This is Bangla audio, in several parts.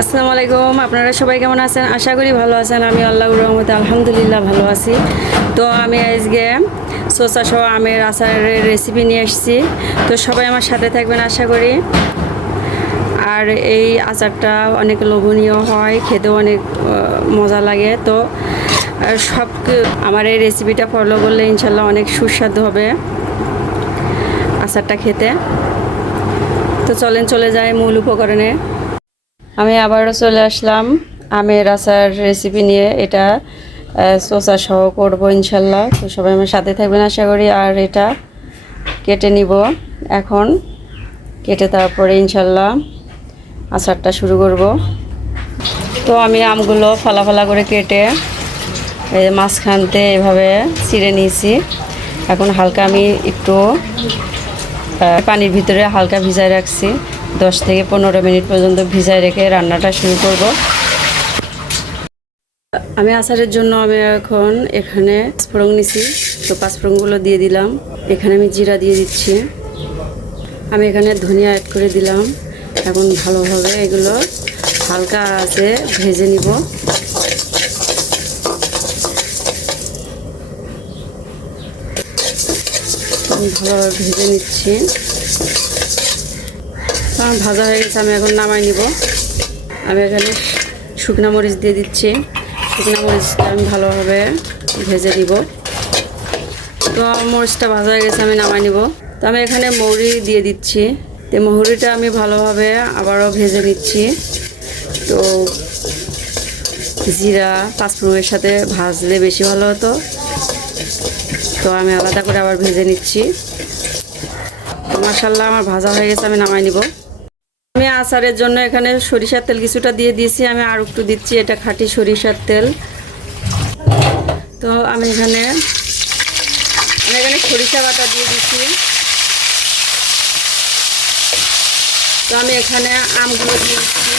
আসসালামু আলাইকুম, আপনারা সবাই কেমন আছেন? আশা করি ভালো আছেন, আমি আল্লাহ রহমতে আলহামদুলিল্লাহ ভালো আছি। তো আমি আজকে শসা সহ আমের আচারের রেসিপি নিয়ে এসেছি তো সবাই আমার সাথে থাকবেন আশা করি। আর এই আচারটা অনেক লোভনীয় হয়, খেতেও অনেক মজা লাগে। তো সব আমার এই রেসিপিটা ফলো করলে ইনশাল্লাহ অনেক সুস্বাদু হবে আচারটা খেতে। তো চলেন, চলে যায় মূল উপকরণে। আমি আবারও চলে আসলাম আমের আচার রেসিপি নিয়ে। এটা শসা সহ করব ইনশাল্লাহ। তো সবাই আমার সাথে থাকবেন আশা করি। আর এটা কেটে নিব। এখন কেটে তারপরে ইনশাল্লাহ আচারটা শুরু করব। তো আমি আমগুলো ফালা ফালা করে কেটে এই মাঝখানতে এভাবে ছিঁড়ে নিয়েছি। এখন হালকা আমি একটু পানির ভিতরে হালকা ভিজায় রাখছি। দশ থেকে পনেরো মিনিট পর্যন্ত ভিজায় রেখে রান্নাটা শুরু করব। আমি আচারের জন্য আমি এখন এখানে পাঁচফোড়ন নিছি, তো পাঁচফোড়নগুলো দিয়ে দিলাম। এখানে আমি জিরা দিয়ে দিচ্ছি। আমি এখানে ধনিয়া অ্যাড করে দিলাম। এখন ভালোভাবে এগুলো হালকা আছে ভেজে নিব। ভালোভাবে ভেজে নিচ্ছি। ভাজা হয়ে গেছে, আমি এখন নামাই নিব। আমি এখানে শুকনা মরিচ দিয়ে দিচ্ছি। শুকনা মরিচটা আমি ভালোভাবে ভেজে দিব তো মরিচটা ভাজা হয়ে গেছে, আমি নামাই নিব। তো আমি এখানে মৌরি দিয়ে দিচ্ছি। তো মৌরিটা আমি ভালোভাবে আবারও ভেজে নিচ্ছি। তো জিরা, পাঁচফোড়নের সাথে ভাজলে বেশি ভালো হতো। তো আমি আলাদা করে আবার ভেজে নিচ্ছি। মাসাল্লাহ আমার ভাজা হয়ে গেছে, আমি নামাই নিব। আমি আচারের জন্য এখানে সরিষার তেল কিছুটা দিয়ে দিয়েছি, আমি আর একটু দিচ্ছি এটা খাঁটি সরিষার তেল। তো আমি এখানে আমি এখানে সরিষা বাটা দিয়ে দিচ্ছি। তো আমি এখানে আমগুলো দিয়ে দিচ্ছি।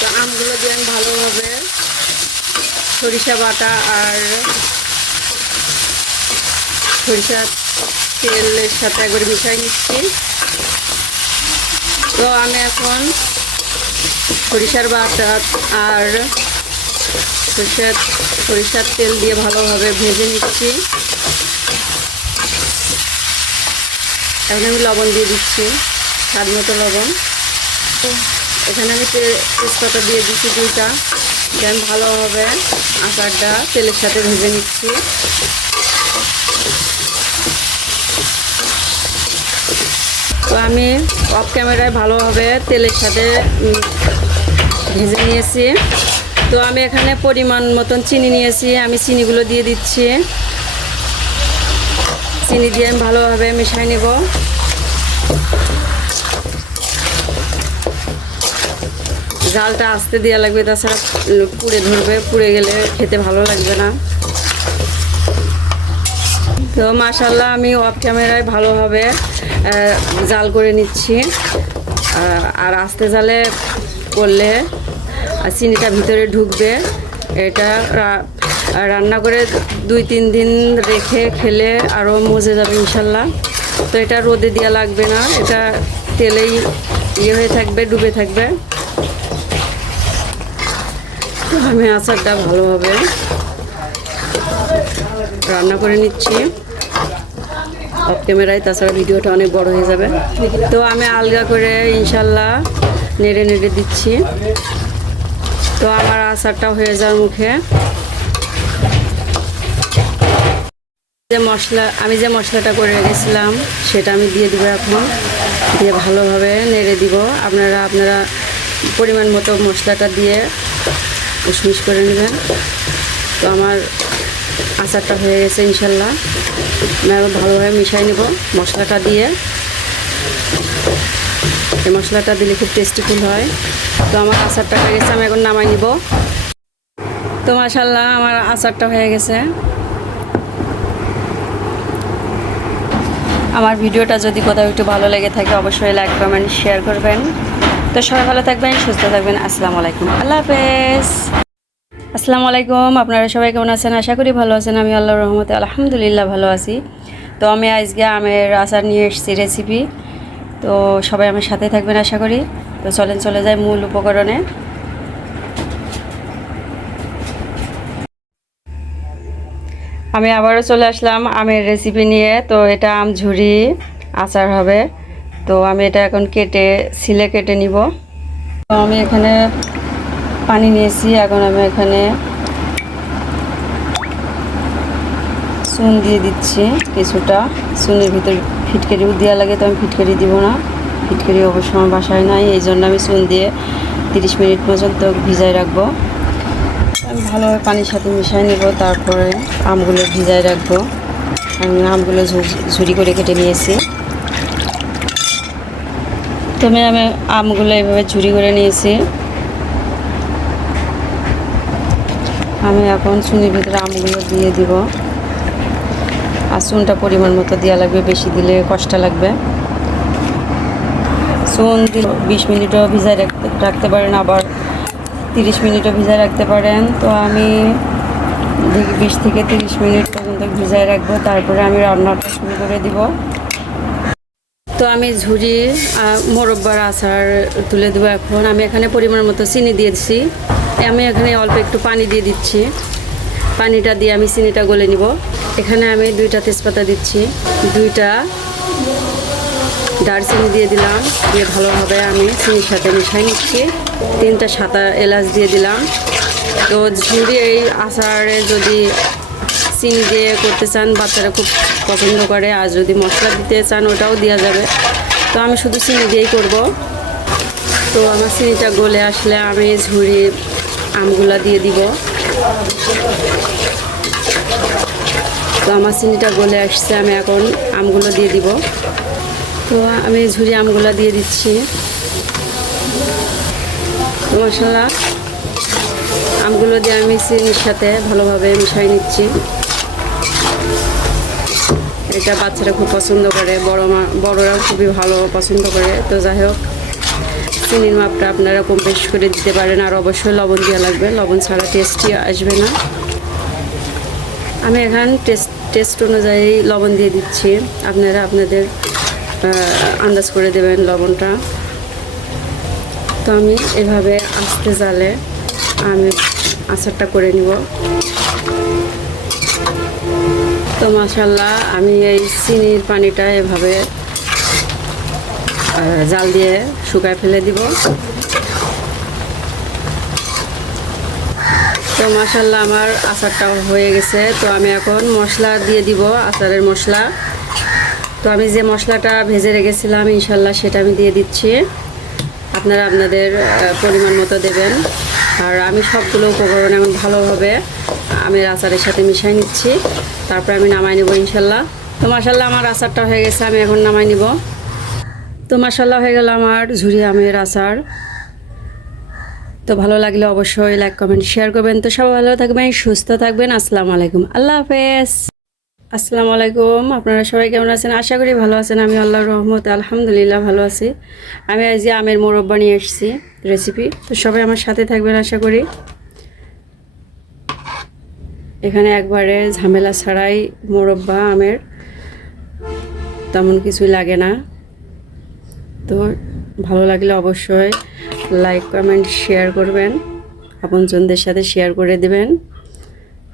তো আমগুলো দিয়ে আমি ভালোভাবে সরিষা বাটা আর সরিষার তেলের সাথে একবার মিশাই নিচ্ছি। তো আমি এখন সরিষার বাটা আর সরিষার সরিষার তেল দিয়ে ভালোভাবে ভেজে নিচ্ছি। এখন আমি লবণ দিয়ে দিচ্ছি, স্বাদ মতো লবণ। এখানে আমি তেজপাতা দিয়ে দিচ্ছি দুইটা। আমি ভালোভাবে আচারটা তেলের সাথে ভেজে নিচ্ছি। তো আমি অফ ক্যামেরায় ভালোভাবে তেলের সাথে ভেজে নিয়েছি। তো আমি এখানে পরিমাণ মতন চিনি নিয়েছি। আমি চিনিগুলো দিয়ে দিচ্ছি। চিনি দিয়ে আমি ভালোভাবে মিশাই নেব। জালটা আস্তে দেওয়া লাগবে, তাছাড়া পুড়ে ধরবে। পুড়ে গেলে খেতে ভালো লাগবে না। তো মাশাল্লাহ আমি অফ ক্যামেরায় ভালোভাবে জাল করে নিচ্ছি। আর আস্তে জালে করলে চিনিটা ভিতরে ঢুকবে। এটা রান্না করে দুই তিন দিন রেখে খেলে আরও মজে যাবে ইনশাল্লাহ। তো এটা রোদে দেওয়া লাগবে না, এটা তেলেই ইয়ে হয়ে থাকবে, ডুবে থাকবে। আমি আচারটা ভালোভাবে রান্না করে নিচ্ছি। অফ ক্যামেরায় তাছাড়া ভিডিওটা অনেক বড় হয়ে যাবে। তো আমি আলগা করে ইনশাল্লাহ নেড়ে নেড়ে দিচ্ছি। তো আমার আচারটা হয়ে যাওয়ার মুখে। যে মশলা, আমি যে মশলাটা করে রেখেছিলাম, সেটা আমি দিয়ে দিব এখন। দিয়ে ভালোভাবে নেড়ে দিব। আপনারা আপনারা পরিমাণ মতো মশলাটা দিয়ে উসমিস করে নেবেন। তো আমার আচারটা হয়ে গেছে ইনশাল্লাহ। আমি ভালোভাবে মিশাই নেব মশলাটা দিয়ে। এই মশলাটা দিলে খুব টেস্টিফুল হয়। তো আমার আচারটা হয়ে গেছে, আমি এখন নামাই নিব। তো মাসাল্লাহ আমার আচারটা হয়ে গেছে। আমার ভিডিওটা যদি কোথাও একটু ভালো লেগে থাকে, অবশ্যই লাইক কমেন্ট শেয়ার করবেন। তো সবাই ভালো থাকবেন, সুস্থ থাকবেন। আসসালামু আলাইকুম। আল্লাহ হাফেজ। আসসালামু আলাইকুম, আপনারা সবাই কেমন আছেন? আশা করি ভালো আছেন, আমি আল্লাহর রহমতে আলহামদুলিল্লাহ ভালো আছি। তো আমি আজকে আমের আচার নিয়ে এসেছি রেসিপি তো সবাই আমার সাথে থাকবেন আশা করি। তো চলেন, চলে যায় মূল উপকরণে। আমি আবারও চলে আসলাম আমের রেসিপি নিয়ে। তো এটা আম ঝুরি আচার হবে। তো আমি এটা এখন কেটে সিলে কেটে নিব। তো আমি এখানে পানি নিয়েছি, এখন আমি এখানে চুন দিয়ে দিচ্ছি কিছুটা। চুনের ভিতর ফিটকারিও দেওয়া লাগে তো আমি ফিটকারি দিব না। ফিটকারি অবশ্য আমার বাসায় নাই, এই জন্য আমি চুন দিয়ে তিরিশ মিনিট পর্যন্ত ভিজাই রাখব। আমি ভালোভাবে পানির সাথে মিশিয়ে নেব, তারপরে আমগুলো ভিজাই রাখব। আমি আমগুলো ঝুরি করে কেটে নিয়েছি। তুমি আমি আমগুলো এভাবে ঝুরি করে নিয়েছি। আমি এখন চুনির ভিতরে আমগুলো দিয়ে দিব। আর চুনটা পরিমাণ মতো দেওয়া লাগবে বেশি দিলে কষ্ট লাগবে। চুন দিলে বিশ মিনিটও ভিজায় রাখতে পারেন আবার তিরিশ মিনিটও ভিজায় রাখতে পারেন। তো আমি বিশ থেকে তিরিশ মিনিট পর্যন্ত ভিজায় রাখব তারপরে আমি রান্নাটা শুরু করে দিব। তো আমি আহ, মোরব্বার আচার তুলে দেবো এখন। আমি এখানে পরিমাণ মতো চিনি দিয়েছি। আমি এখানে অল্প একটু পানি দিয়ে দিচ্ছি। পানিটা দিয়ে আমি চিনিটা গলে নিব। এখানে আমি দুইটা তেজপাতা দিচ্ছি। দুইটা দারচিনি দিয়ে দিলাম। দিয়ে ভালোভাবে আমি চিনির সাথে মিশাই নিচ্ছি। তিনটা সাদা এলাচ দিয়ে দিলাম। তো ঝুড়ি এই আচারে যদি চিনি দিয়ে করতে চান, বাচ্চারা খুব পছন্দ করে। আর যদি মশলা দিতে চান, ওটাও দেওয়া যাবে। তো আমি শুধু চিনি দিয়েই করব। তো আমার চিনিটা গলে আসলে আমি ঝুড়ি আমগুলা দিয়ে দিব। তো আমার চিনিটা গলে আসছে, আমি এখন আমগুলো দিয়ে দিব। তো আমি ঝুরি আমগুলো দিয়ে দিচ্ছি। তো মশলা আমগুলো দিয়ে আমি চিনির সাথে ভালোভাবে মিশাই নিচ্ছি। এটা বাচ্চারা খুব পছন্দ করে, বড় মা বড়রাও খুবই ভালো পছন্দ করে। তো যাই হোক চিনির মাপটা আপনারা কম বেশি করে দিতে পারেন, আর অবশ্যই লবণ দেওয়া লাগবে। লবণ ছাড়া টেস্টি আসবে না। আমি এখন টেস্ট টেস্ট অনুযায়ী লবণ দিয়ে দিচ্ছি। আপনারা আপনাদের আন্দাজ করে দেবেন লবণটা। তো আমি এভাবে আস্তে জালে আমি আচারটা করে নিব। তো মাসাল্লাহ আমি এই চিনির পানিটা এভাবে জাল দিয়ে শুকায় ফেলে দিব। তো মাসাল্লাহ আমার আচারটা হয়ে গেছে। তো আমি এখন মশলা দিয়ে দিব, আচারের মশলা। তো আমি যে মশলাটা ভেজে রেখেছিলাম ইনশাল্লাহ সেটা আমি দিয়ে দিচ্ছি। আপনারা আপনাদের পরিমাণ মতো দেবেন। আর আমি সবগুলো উপকরণ এখন ভালোভাবে আমের আচারের সাথে মিশাই নিচ্ছি। তারপর আমি নামাই নেব ইনশাল্লাহ তো মাসাল্লাহ আমার আচারটা হয়ে গেছে, আমি এখন নামাই নিব। তো মাসাল্লাহ হয়ে গেল আমার ঝুরি আমের আচার। তো ভালো লাগলে অবশ্যই লাইক কমেন্ট শেয়ার করবেন। তো সবাই ভালো থাকবেন, সুস্থ থাকবেন। আসসালামু আলাইকুম। আল্লাহ হাফেজ। আসসালামু আলাইকুম। আপনারা সবাই কেমন আছেন? আশা করি ভালো আছেন। আমি আল্লাহ রহমতে আলহামদুলিল্লাহ ভালো আছি। আমি আজ আমের মোরব্বা নিয়ে এসেছি রেসিপি তো সবাই আমার সাথে থাকবেন আশা করি। এখানে একবারে ঝামেলা ছাড়াই মোরব্বা আমের তেমন কিছুই লাগে না। তো ভালো লাগলে অবশ্যই লাইক কমেন্ট শেয়ার করবেন। আপনজনদের সাথে শেয়ার করে দেবেন।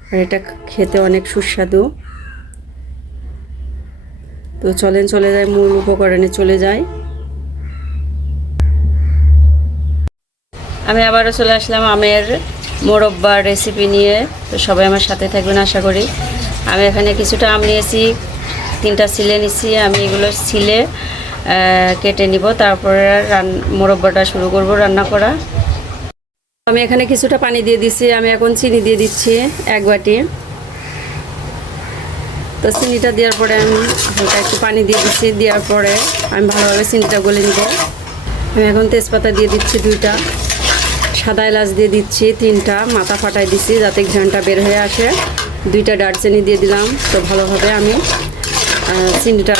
আর এটা খেতে অনেক সুস্বাদু। তো চলেন, চলে যায় মূল উপকরণে চলে যায় আমি আবারও চলে আসলাম আমের মোরব্বার রেসিপি নিয়ে। তো সবাই আমার সাথে থাকবেন, আশা করি। আমি এখানে কিছুটা আম নিয়েছি, তিনটা সিলে নিছি। আমি এগুলো সিলে কেটে নিব, তারপরে রান মোরব্বাটা শুরু করব রান্না করা। আমি এখানে কিছুটা পানি দিয়ে দিচ্ছি আমি এখন চিনি দিয়ে দিচ্ছি এক বাটি। তো চিনিটা দেওয়ার পরে আমি হালকা একটু পানি দিয়ে দিচ্ছি, দেওয়ার পরে আমি ভালোভাবে চিনিটা গলে নিব। আমি এখন তেজপাতা দিয়ে দিচ্ছি দুইটা, সাদা এলাচ দিয়ে দিচ্ছি তিনটা, মাথা ফাটাই দিচ্ছি যাতে ঘ্রানটা বের হয়ে আসে। দুইটা দারচিনি দিয়ে দিলাম, তো ভালোভাবে আমি চিনিটা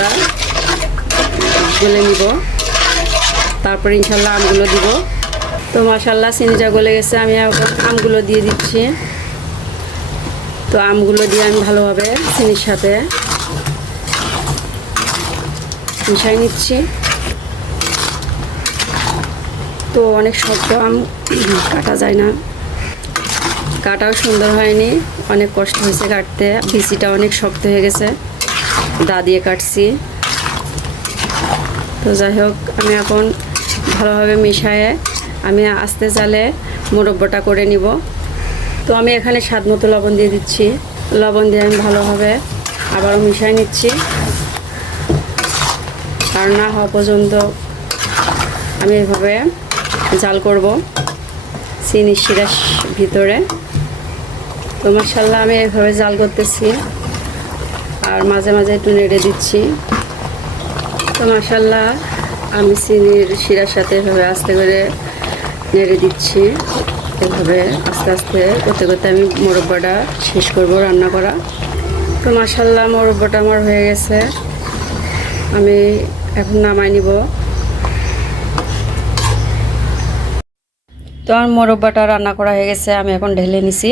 গলে নিব। তারপরে ইনশাল্লাহ আমগুলো দিব। তো মাসাল্লাহ চিনিটা গলে গেছে। আমি আমগুলো দিয়ে দিচ্ছি। তো আমগুলো দিয়ে আমি ভালোভাবে চিনির সাথে মিশাই নিচ্ছি। তো অনেক শক্ত আম কাটা যায় না। কাটাও সুন্দর হয়নি। অনেক কষ্ট হয়েছে কাটতে। বিচিটা অনেক শক্ত হয়ে গেছে। দা দিয়ে কাটছি। তো যাই হোক, আমি এখন ভালোভাবে মিশায়ে আমি আস্তে জালে মুরব্বটা করে নিব। তো আমি এখানে স্বাদ মতো লবণ দিয়ে দিচ্ছি। লবণ দিয়ে আমি ভালোভাবে আবারও মিশাই নিচ্ছি। আর না হওয়া পর্যন্ত আমি এভাবে জাল করব চিনি, শিরার ভিতরে। তো মাসাল্লাহ আমি এভাবে জাল করতেছি। আর মাঝে মাঝে একটু নেড়ে দিচ্ছি। তো মাসাল্লাহ আমি চিনির শিরার সাথে এভাবে আস্তে করে নেড়ে দিচ্ছি। এভাবে আস্তে আস্তে করতে করতে আমি মোরব্বাটা শেষ করব রান্না করা। তো মাসাল্লাহ মোরব্বাটা আমার হয়ে গেছে। আমি এখন নামাই নিব। তো আমার মোরব্বাটা রান্না করা হয়ে গেছে, আমি এখন ঢেলে নিছি।